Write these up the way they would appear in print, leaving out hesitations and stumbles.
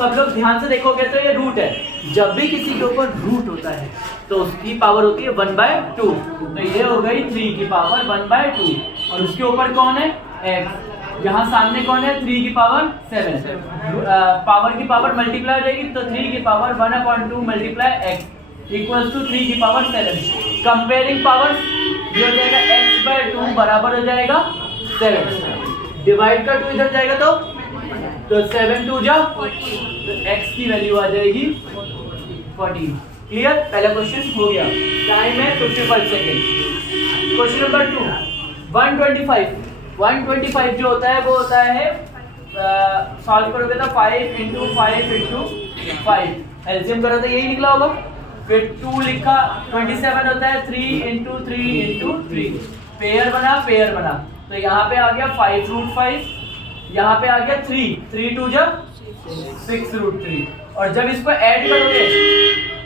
सब लोग ध्यान से देखोगे तो ये रूट है, जब भी किसी के ऊपर रूट होता है तो उसकी पावर होती है 1/2। तो ये हो गई 3 की पावर 1/2 और उसके ऊपर कौन है x, यहाँ सामने कौन है 3 की पावर 7। पावर की पावर मल्टीप्लाई हो जाएगी तो 3 की power 1/2 multiply x equals to 3 की पावर 7। कंपेयरिंग पावर ये हो जाएगा x/2 बराबर हो जाएगा 7, डिवाइड का 2 इधर जाएगा तो 7 2 जा तो x की वैल्यू आ जाएगी 14। क्लियर, पहला क्वेश्चन हो गया। टाइम है 55 सेकेंड। क्वेश्चन नंबर 2 125 जो होता है वो होता है सॉल्व करोगे तो 5 × 5 × 5 एलसीएम करो तो यही निकला होगा। फिर 2 लिखा 27 होता है 3 × 3 × 3 पेयर बना तो यहाँ पे आ गया 5√5, यहाँ पे आ गया 3 2 जा 6√3 और जब इसको ऐड करोगे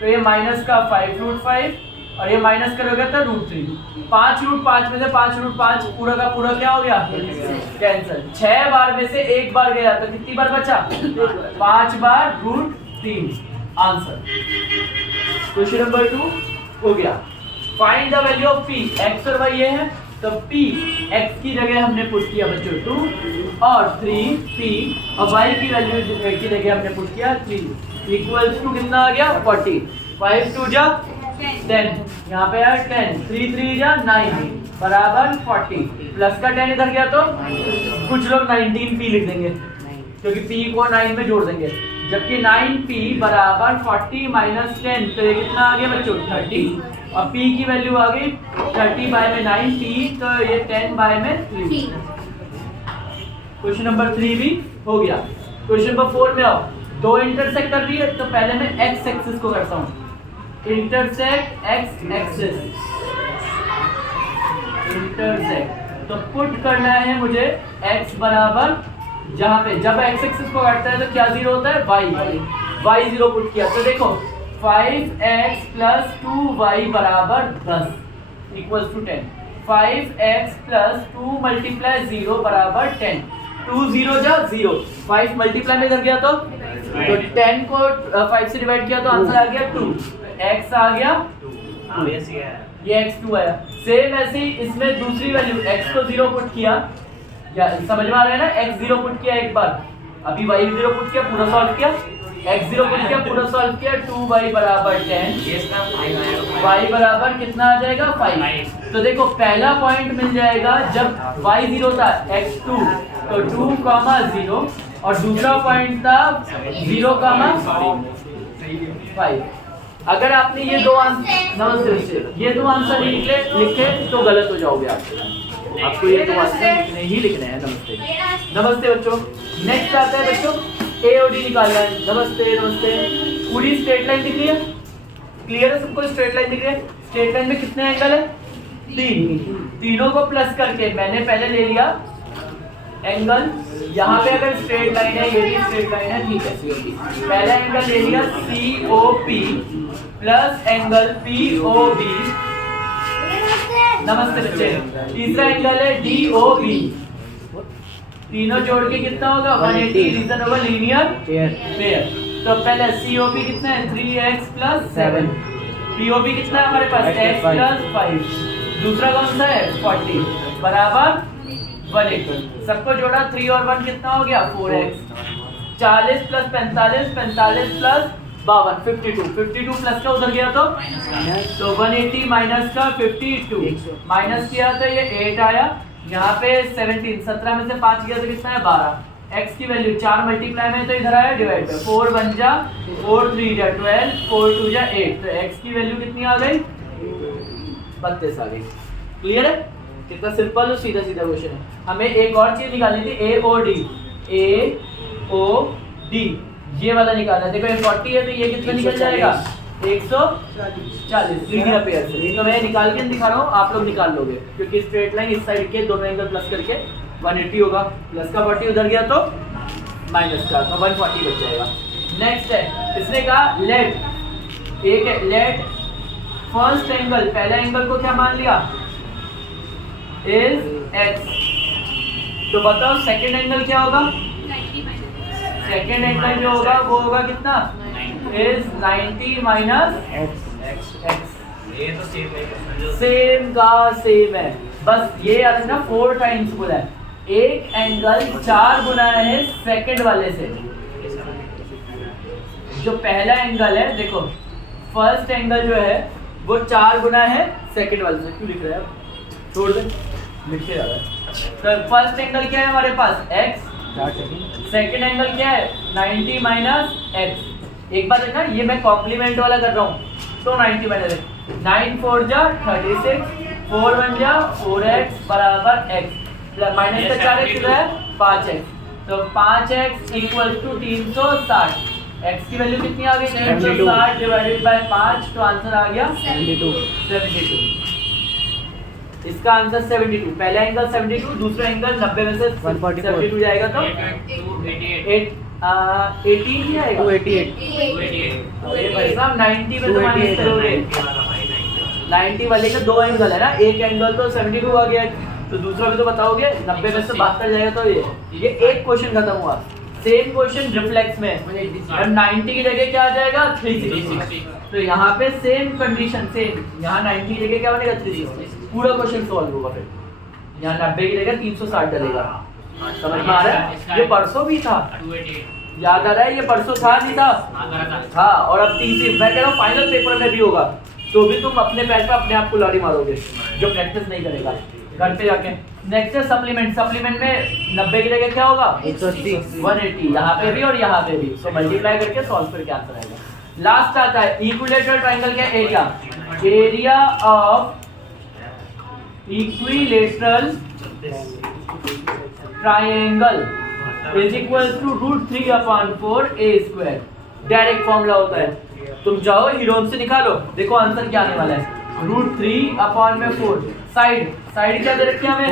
तो ये माइनस का 5√5 और ये माइनस करोगे तो √3। 5√5 में से 5√5 पूरा का पूरा क्या हो गया कैंसिल। 6 बार में से 1 बार गया तो कितनी बार बचा 5 बार √3 आंसर। क्वेश्चन नंबर 2 हो गया। Find the value of p, x और y ये है तो p x की जगह हमने पुट किया बच्चों 2 और 3 p और y की वैल्यू की जगह हमने पुट किया 3 इक्वल्स टू कितना आ गया 40। 5 2 जा 10, यहाँ पे यार 10 3 3 जा 9 बराबर 40 प्लस का 10 इधर गया तो कुछ लोग 19p लिख देंगे क्योंकि p को 9 में जोड़ देंगे, जबकि 9p बराबर 40 माइनस 10 तो ये कितना आ गया बच्चों 30 और p की वैल्यू आ गई 30 बाय में 9t तो ये 10 बाय में 3। क्वेश्चन नंबर 3 भी हो गया। क्वेश्चन नंबर 4 में आओ। दो इंटरसेक्ट कर रही है तो पहले मैं x एक्सिस को करता हूँ। इंटरसेक्ट x एक्सिस इंटरसेक्ट तो पुट करना है मुझे x बराबर जहाँ पे जब x एक्सिस को काटता है तो क्या जीरो होता है y 0 पुट किया तो देखो 5x + 2y बराबर 10 इक्वल्स टू 10। 5x + 2 × 0 बराबर 10। 2 0 जा 0 5 मल्टीप्लाई में इधर गया तो 10 को 5 से डिवाइड किया तो आंसर आ गया 2, x आ गया 2, ये x2 आया। सेम ऐसे ही इसमें दूसरी वैल्यू x को 0 पुट किया, या समझ में आ रहा है ना, x 0 पुट किया एक बार, अभी y 0 पुट किया पूरा सॉल्व किया, x 0 पुट किया पूरा सॉल्व किया 2y बराबर 10 y बराबर कितना आ जाएगा 5। तो देखो पहला पॉइंट मिल जाएगा जब y 0 था x2 तो 2, 0 और दूसरा पॉइंट था 0, 5। अगर आपने ये दो आंसर नमस्ते ये दो आंसर लिखे तो गलत हो जाओगे आपको ये दो आंसर नहीं लिखने हैं। नमस्ते बच्चों। नेक्स्ट आता है बच्चों ए और डी निकालना है। नमस्ते। पूरी स्ट्रेट लाइन दिख रही है, क्लियर है सबको? स्ट्रेट लाइन दिख रही है। स्ट्रेट लाइन में कितने एंगल है 3, तीनों को प्लस करके मैंने पहले ले लिया एंगल, यहाँ पे अगर स्ट्रेट लाइन है ये भी स्ट्रेट लाइन है ठीक है COP, पहला एंगल ले लिया COP प्लस एंगल POB। नमस्ते बच्चे। तीसरा एंगल है DOB, तीनों जोड़ के कितना होगा 180, रीजन होगा लीनियर पेयर। तो पहले COP कितना है 3x + 7, POB कितना है हमारे पास x + 5, दूसरा कौन सा है 40 बराबर 180। सबको जोड़ा 3 और 1 कितना हो गया 4x। 40 + 45 45 + 52 52 प्लस का उधर गया तो 180 माइनस का 52 माइनस किया तो ये 8 आया, यहाँ पे 17 17 में से 5 गया तो कितना है 12। x की वैल्यू 4 मल्टीप्लाई में तो इधर आया डिवाइड पे 4 1 जा 4 3 जा 12 4 2 जा 8 तो x की वैल्यू कितनी आ गई 32 आ गई। क्लियर है? कितना सिंपल और सीधा सीधा क्वेश्चन है। हमें एक और चीज निकालनी थी A O D ये वाला निकालना है। देखो ये 40 है तो ये कितना निकल जाएगा 140 लीनियर पेयर से। तो मैं निकाल के दिखा रहा हूँ, आप लोग निकाल लोगे क्योंकि स्ट्रेट लाइन इस साइड के दोनों एंगल प्लस करके 180 होगा, प्लस का 40 उधर गया तो माइनस का तो 140 बच जाएगा। नेक्स्ट है इसने कहा लेट एक है लेट फर्स्ट एंगल, पहले एंगल को क्या मान लिया इज x, तो बताओ सेकंड एंगल क्या होगा सेकेंड एंगल जो होगा वो होगा कितना, इज 90 माइनस एक्स। ये तो सेम है, सेम का सेम है, बस ये याद रखना 4 टाइम्स बोला है। एक एंगल 4 गुना है सेकंड वाले से। जो पहला एंगल है देखो, फर्स्ट एंगल जो है वो 4 गुना है सेकंड वाले से। क्यों लिख रहे हैं, छोड़ दे, लिखे जा रहा है। तो फर्स्ट एंगल क्या है हमारे पास, x। सेकंड एंगल क्या है, 90 माइनस x। एक बात देखना, ये मैं कॉम्प्लीमेंट वाला कर रहा हूँ, तो 90 माइनस 9 4 जा 36, 4 1 जा 4x बराबर x, माइनस का 4x कितना है 5x। तो 5x इक्वल टू 360। x की वैल्यू कितनी आ गई, 360 डिवाइडेड बाय 5, तो आंसर आ गया 72। इसका आंसर 72। पहला एंगल 72, दूसरा एंगल 90 में से 72 जाएगा तो 18 ही आएगा, 288। अरे भाई साहब 90 में तो माइनस करोगे। 90 वाले का 2 एंगल है ना, एक एंगल तो 72 आ गया, तो दूसरा भी तो बताओगे। 90 में से 72 जाएगा तो ये एक क्वेश्चन खत्म हुआ। सेम क्वेश्चन रिफ्लेक्स में, अब 90 की जगह क्या आ जाएगा 360। तो यहाँ पे सेम कंडीशन, सेम यहाँ 90 की जगह क्या बनेगा 360। पूरा क्वेश्चन सॉल्व होगा, फिर यहाँ 90 की जगह 360 डलेगा। समझ में आ रहा है, ये परसों भी था, याद आ रहा है, ये परसों था नहीं था, हाँ। और अब तीसरी, मैं कह रहा हूँ फाइनल पेपर में भी होगा, तो भी तुम अपने पैर पे अपने आप को लाड़ी मारोगे जो प्रैक्टिस नहीं करेगा घर पे जाके। नेक्स्ट है सप्लीमेंट। सप्लीमेंट में 90 की जगह क्या होगा 180, यहाँ पे भी और यहाँ पे भी, तो मल्टीप्लाई करके सॉल्व करके आंसर आएगा। लास्ट आता है इक्विलेटरल ट्रायंगल का area. Area of equilateral triangle is equal to √3/4 a²। Direct formula होता है, तुम जाओ हीरोन से निकालो, देखो आंसर क्या आने वाला है। √3/4 साइड क्या दे रखी है हमें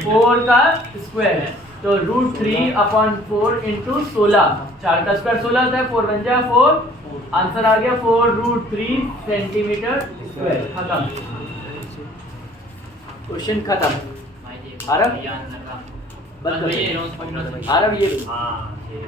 4 का स्क्वायर, तो √3/4 इंटू 16, 4 का स्क्वायर 16 होता है, 4 बन जाए 4, आंसर आ गया 4√3 सेंटीमीटर स्क्वायर। खत्म, क्वेश्चन खत्म। आरब बंद कर, आरब ये